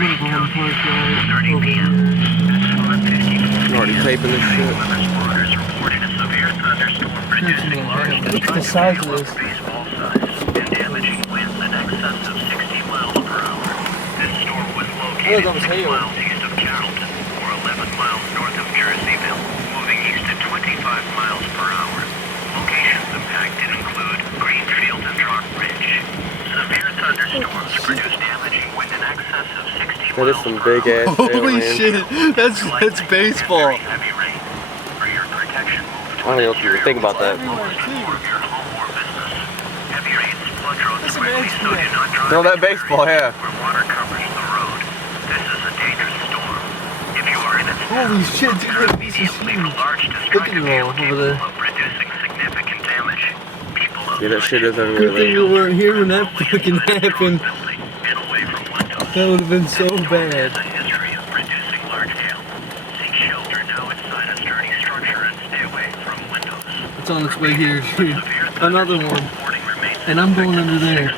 30 p.m. I'm already taping this shit. Look at the size of this. Yeah, damaging winds in excess of 60 miles per hour. This storm was located 6 miles east of Carrollton, or 11 miles north of Jerseyville, moving east at 25 miles per hour. Locations impacted include Greenfield and Rock Ridge. Severe thunderstorms produce damaging wind in excess of 60 that is miles some per big hour. ass Holy alien. shit, that's baseball. Heavy rain. For your protection, move to I don't know if you think about that. No, that baseball, yeah. Where water covers the road. This is a dangerous storm. If you are in its Holy shit, dude, path, look at this immediately huge. large Look at destructive it all hail over there. capable of producing significant damage. People Yeah, that shit doesn't Good really. thing we weren't here when that fucking happened. and away from windows. That would have been so This storm bad. has a history of producing large hail. Seek shelter now inside a sturdy structure and stay away from windows. It's on its way here. Another one. Warning remains And I'm going under there.